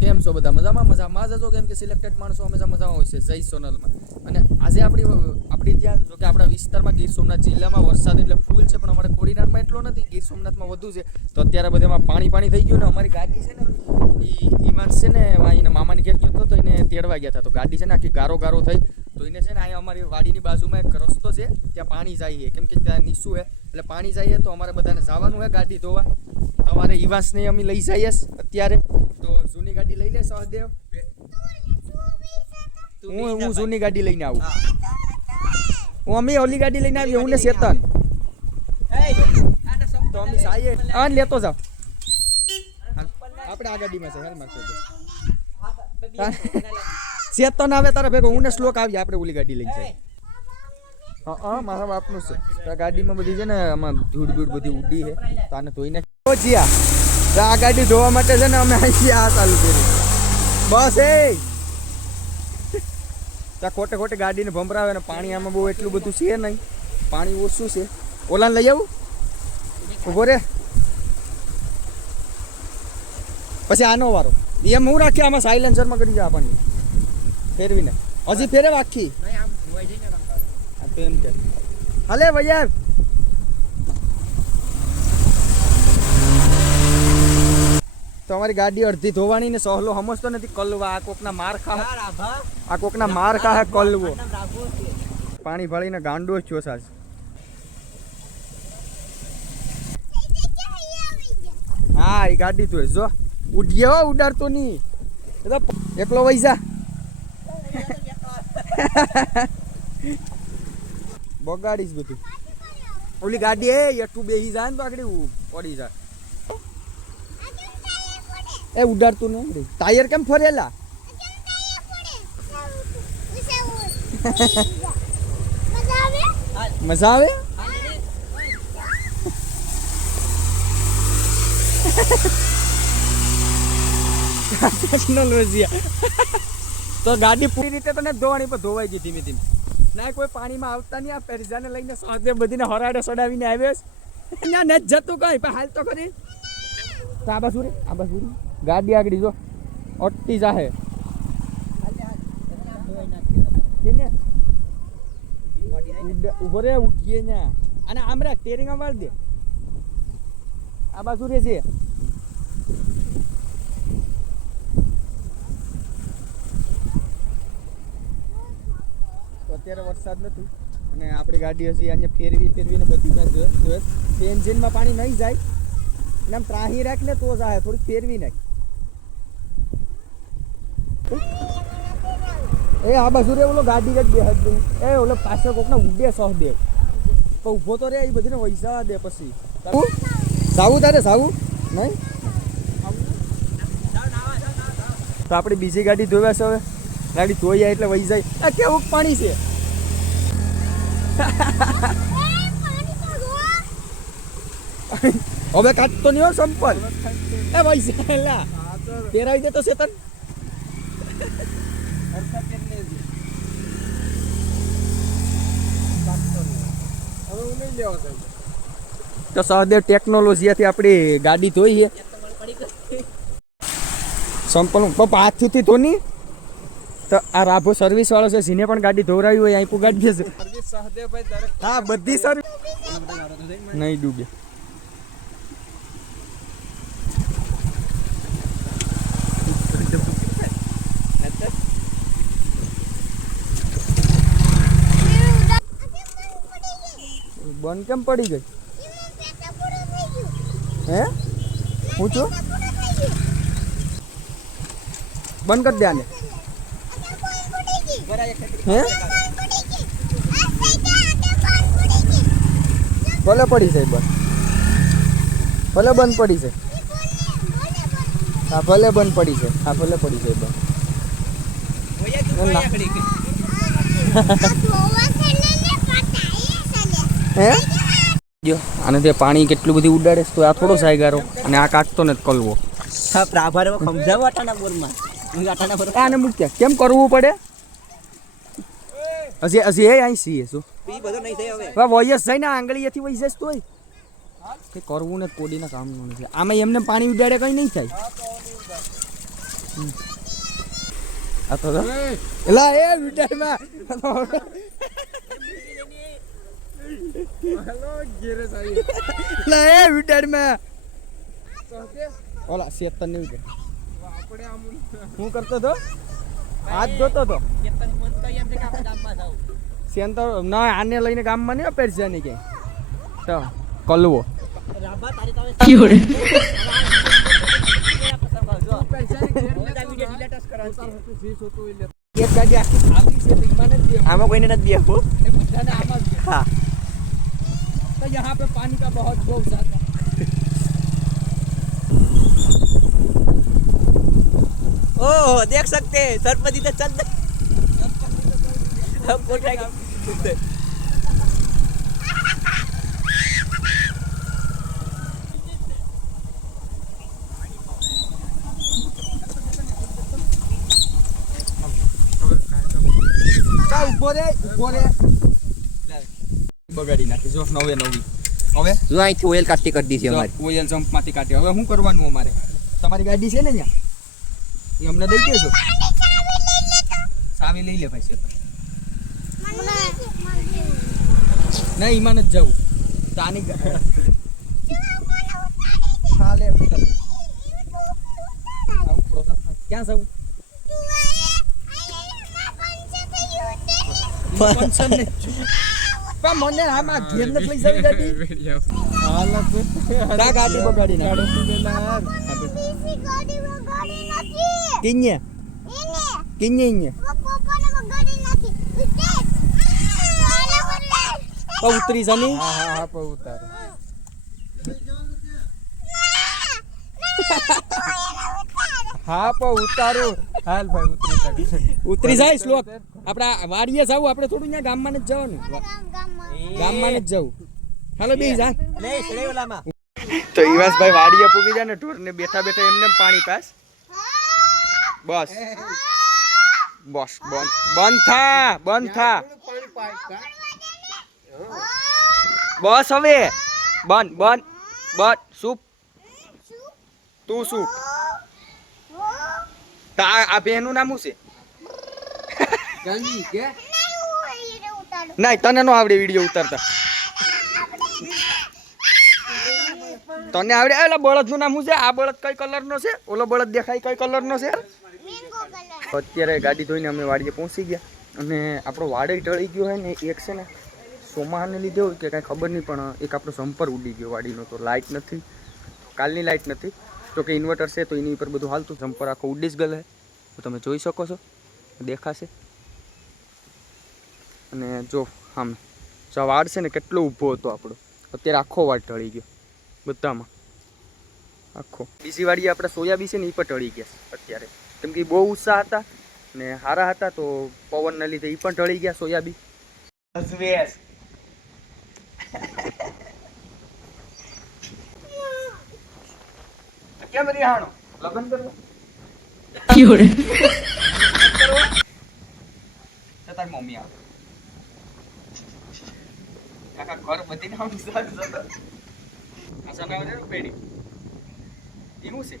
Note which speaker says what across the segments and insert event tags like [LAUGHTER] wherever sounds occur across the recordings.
Speaker 1: કેમ છો બધા? મજામાં? મજામાં. જ કેમ કે સિલેક્ટેડ માણસો હંમેશા મજામાં હોય છે. જય સોનલમાં. અને આજે આપણી આપણી ત્યાં જો કે આપણા વિસ્તારમાં ગીર સોમનાથ જિલ્લામાં વરસાદ એટલે ફૂલ છે, પણ અમારે કોડીનારમાં એટલો નથી. ગીર સોમનાથમાં વધુ છે. તો અત્યારે બધામાં પાણી પાણી થઈ ગયું ને અમારી ગાડી છે ને એ ઈમાન છે ને અહીંના મામાની ઘેર ગયો હતો તો એને તેડવા ગયા હતા. તો ગાડી છે ને આખી ગારો ગારો થઈ. તો એને છે ને અહીંયા અમારી વાડીની બાજુમાં એક રસ્તો છે. ત્યાં પાણી જાય છે. કેમ કે ત્યાં નીસું છે. એટલે પાણી જાય તો અમારે બધાને જવાનું છે ગાડી ધોવા. તો અમારે ઈવાસને અમે લઈ જઈએ અત્યારે. ગાડી લઈ લે સહદેવ. હું હું જૂની ગાડી લઈને આવું. હું. અમે ઓલી ગાડી લઈને આવી હું ને ચેતન તો અમે સાઈએ હા લેતો જાવ આપણે આ ગાડીમાં છે હાલ મારતો ચેતન આવે તારા ભેગો હું ને શ્લોક આવીએ આપણે ઓલી ગાડી લઈને જાય હા હા મારા બાપનું છે. ગાડીમાં બધી છે ને આમાં ધૂળ ધૂળ બધી ઉડી છે. તો આને ધોઈને તો આ ગાડી ધોવા માટે છે ને અમે અહીંથી આ ચાલુ કર્યું. બસ એ. ત્યાં ખોટે ખોટે ગાડીને ભંભરાવે ને પાણી આમાં બહુ એટલું બધું છે નહીં. પાણી ઓછું છે. ઓલાને લઈ આવું. ઊભો રે. પછી આનો વારો. એમ હું રાખી આમાં સાયલેન્સરમાં કરી જાય પાણી ફેરવીને. હજી ફેરે આખી. તો એમ કે. હલે ભૈયા તો અમારી ગાડી અડધી ધોવાની ને સહલો સમજતો નથી કલવા આ કોકના માર ખા આ કોકના માર ખા કલવો. પાણી ભળીને ગાંડો જ છો સાસ. હા એ ગાડી તો જો. ઉડ્યો હો ઉડાડતો નહીં એકલો વૈસા બગાડીશ બધું. ઓલી ગાડી એ એટલું બેસી જાય ને તો આગળ પડી જાય એ ઉડાડતું નહીં ટાયર કેમ ફરેલા? મજા આવે? તો ગાડી પૂરી રીતે તો નથી ધોવાની પણ ધોવાઈ ગઈ ધીમે ધીમે. ના, કોઈ પાણીમાં આવતા નહીં. આ પેરજાને લઈને સાંજે બધીને હરાડે સડાવીને આવ્યો ના, ને જતું કઈ, પણ હાલ તો ખરી. તો આ બાજુ રે, આ બાજુ ગાડી આગળ જો. અટતી જાહે. ઊભો રે, ઉઠીએ ન્યા. અને આમ રાખ ટેરિંગ આમ વાળ દે. આ બાજુ રે છે અત્યારે વરસાદ નથી. અને આપણી ગાડી હશે અહીંયા ફેરવી ફેરવીને બધી મેં જોયે એન્જિનમાં પાણી નહીં જાય. એટલે આમ ત્રાહી રાખ ને તો જાય થોડીક ફેરવી નાખ. એ આ બાજુ રે ઓલો ગાડી જ બે હદ એ ઓલો પાછળ કોક ને ઉડે સહ દે તો ઊભો તો રે એ બધીને વૈસા દે પછી. સાવું તારે સાવું નહીં? તો આપણી બીજી ગાડી ધોવ્યા છે હવે. ગાડી ધોઈ જાય એટલે વહી જાય. આ કેવું પાણી છે? [LAUGHS] હવે કાઢતો નહીં હો સંપલ. એ વહી જાય તેરાઈ દે તો તો સહદેવ ટેકનોલોજીથી આપણી ગાડી ધોઈ છે. સંપલ પપ્પા હાથથી ધોની તો આ રાભો સર્વિસ વાળો છે જેને પણ ગાડી ધોરાવી હોય અહીં પુગાડી દેશે હા બધી સર્વિસ નહીં ડૂબે. બંધ કેમ પડી ગઈ? હે? હું છું? બંધ કરી દે આને હે? ભલે પડી છે બંધ. ભલે બંધ પડી છે હા ભલે બંધ પડી છે હા ભલે પડી જાય બંધ. હે? જો આને તે પાણી કેટલું બધું ઉડાડે તો આ થોડો સાયગારો અને આ કાટતો ને કલવો. આને મૂક્યા કેમ કરવું પડે? હજી હજી એ અહીં છીએ શું? વયસ જઈને આંગળીએથી વહી જશે તોય. કે કરવું ને કોડીના કામનું નથી. આમાં એમને પાણી ઉડાડે કઈ નહીં થાય. આ તો એલા એ ઓલા શેતન ને વિકે હું કરતો તો હાથ ધોતો તો સેન્ટર ના આને લઈને ગામમાં નહીં અપેર છે કે. તો કલવો એક ગાડી આખી ખાલી છે તો ઈમાન જ દે
Speaker 2: આમાં કોઈને નથી બેસવું હા.
Speaker 1: तो यहाँ पे पानी का बहुत बहुत ज़्यादा
Speaker 2: ओ देख सकते हैं सरपति तो चल
Speaker 1: हम को Go, buddy, buddy. બગાડી નાખી. જો નવે નવી. હવે?
Speaker 2: જો અહીંથી ઓઇલ કાઢતી કરી દીધી અમારી.
Speaker 1: ઓઇલ જમ્પ કાઢી. હવે શું કરવાનું અમારે? તમારી ગાડી છે ને ત્યાં એ અમને દઈ દેશો સાવી લઈ લે ભાઈ છે ના ઈમાન જ જવું તો. આની ગા- હા લે ઉતર લે. આવું process થાય. ક્યાં જવું પંચમ ને પણ મને આમાં ઘેર નથી લઈ જવી ગાડી. તા ગાડી બગાડી કિન્યા. કિન્યા ઇન્યા. તો ઉતરી જની હા હા હા પર ઉતાર. હા પણ ઉતારું. હાલ ભાઈ ઉતરી જા. ઉતરી જાય શ્લોક. આપણે વાડીએ જવું આપણે થોડું અહીંયા ગામમાં જ જવાનું. ગામમાં. જ જવું. હાલો બે જા. તો ઈવાસભાઈ વાડીએ પૂગી જાય ને ઢોરને બેઠા બેઠા એમને પાણી પાસ. બસ. બસ બંધ. બંધ થા બંધ થા. બસ હવે. બંધ બંધ બંધ. સૂપ. તું સૂપ. તા આ બેનું નામ શું છે? ના તને નો આવડે વીડિયો ઉતારતા. તને આવડે? એટલે બળદનું નામ શું છે? આ બળદ કઈ કલર નો છે? ઓલો બળદ દેખાય કઈ કલર નો છે? અત્યારે ગાડી ધોઈને અમે વાડીએ પહોંચી ગયા. અને આપણો વાડે ટળી ગયો હોય ને એક છે ને સોમાને લીધે હોય કે કાંઈ ખબર નહીં પણ એક આપણો સંપર ઉડી ગયો વાડીનો તો લાઇટ નથી. કાલની લાઇટ નથી. તો કે ઇન્વર્ટર છે તો એની ઉપર બધું હાલતું જમ્પર આખો ઉડી જ ગયેલો તો તમે જોઈ શકો છો. દેખાશે. અને જો આમ જો વાડ છે ને કેટલો ઊભો હતો આપણો. અત્યારે આખો વાડ ટળી ગયો. બધામાં. આખો. બીજી વાડી આપણે સોયાબી છે ને એ પણ ટળી ગયા અત્યારે. કેમ કે બહુ ઉત્સાહ હતા ને સારા હતા તો પવનના લીધે એ પણ ટળી ગયા સોયાબી. કેમ રિહાણો લગ્ન કરવા? તારી મમ્મી આવે. કાકા ઘર બધી નામ સારું સારું આશા ના આવે પેડી ઈ શું છે?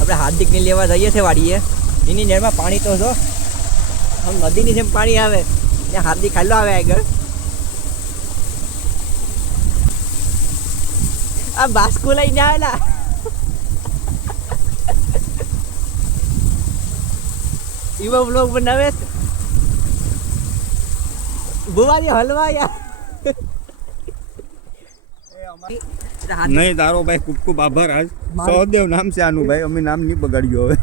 Speaker 2: આપણે હાર્દિકને લેવા જઈએ છે વાડીએ. એની નેરમાં પાણી તો જો. આમ નદીની જેમ પાણી આવે. ત્યાં હાર્દિક હાલો આવે આગળ. આ બાસ્કુ લઈને આવેલા. એવો બ્લોગ બનાવે છે? બુવારી હલવા યાર
Speaker 3: નહીં તારો ભાઈ ખૂબ ખૂબ આભાર. આજ સહદેવ નામ છે આનું ભાઈ અમે નામ નહીં બગાડ્યું હવે.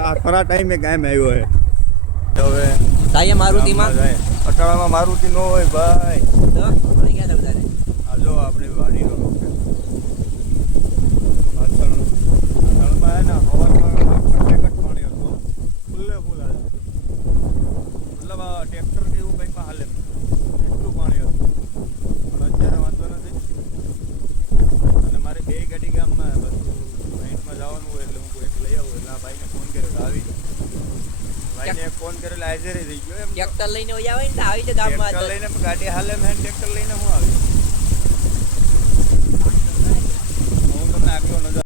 Speaker 3: આ ખરા ટાઈમે કાયમ આવ્યો હે હવે
Speaker 2: તાઈએ મારુતિમાં?
Speaker 3: અટાણામાં મારુતિ નો હોય ભાઈ.
Speaker 2: તો? આપણે ક્યાં જવું તારે?
Speaker 3: આપણે વાડીનો રોડ છે. પાછળનો. આ નળમાં હે ને હવારમાં ઘટેઘટ પાણી હતું. ફૂલે ફૂલ હાલે. મતલબ આ ટ્રેક્ટર કે એવું કંઈક હાલે એટલું પાણી હતું. પણ અત્યારે વાંધો નથી. અને મારે બે ગાડી ગામમાં બધું નાઇટમાં જવાનું હોય એટલે હું કોઈ લઈ આવું એટલે આ ભાઈને ફોન કર્યો તો આવી જાઓ ભાઈને ફોન કર્યો કરેલો હાજર રહી ગયો એમ
Speaker 2: ટ્રેક્ટર લઈને વહી આવે ને આવી જ ગામમાં
Speaker 3: ટ્રેક્ટર લઈને ગાડી હાલે મેં ટ્રેક્ટર લઈને હું આવી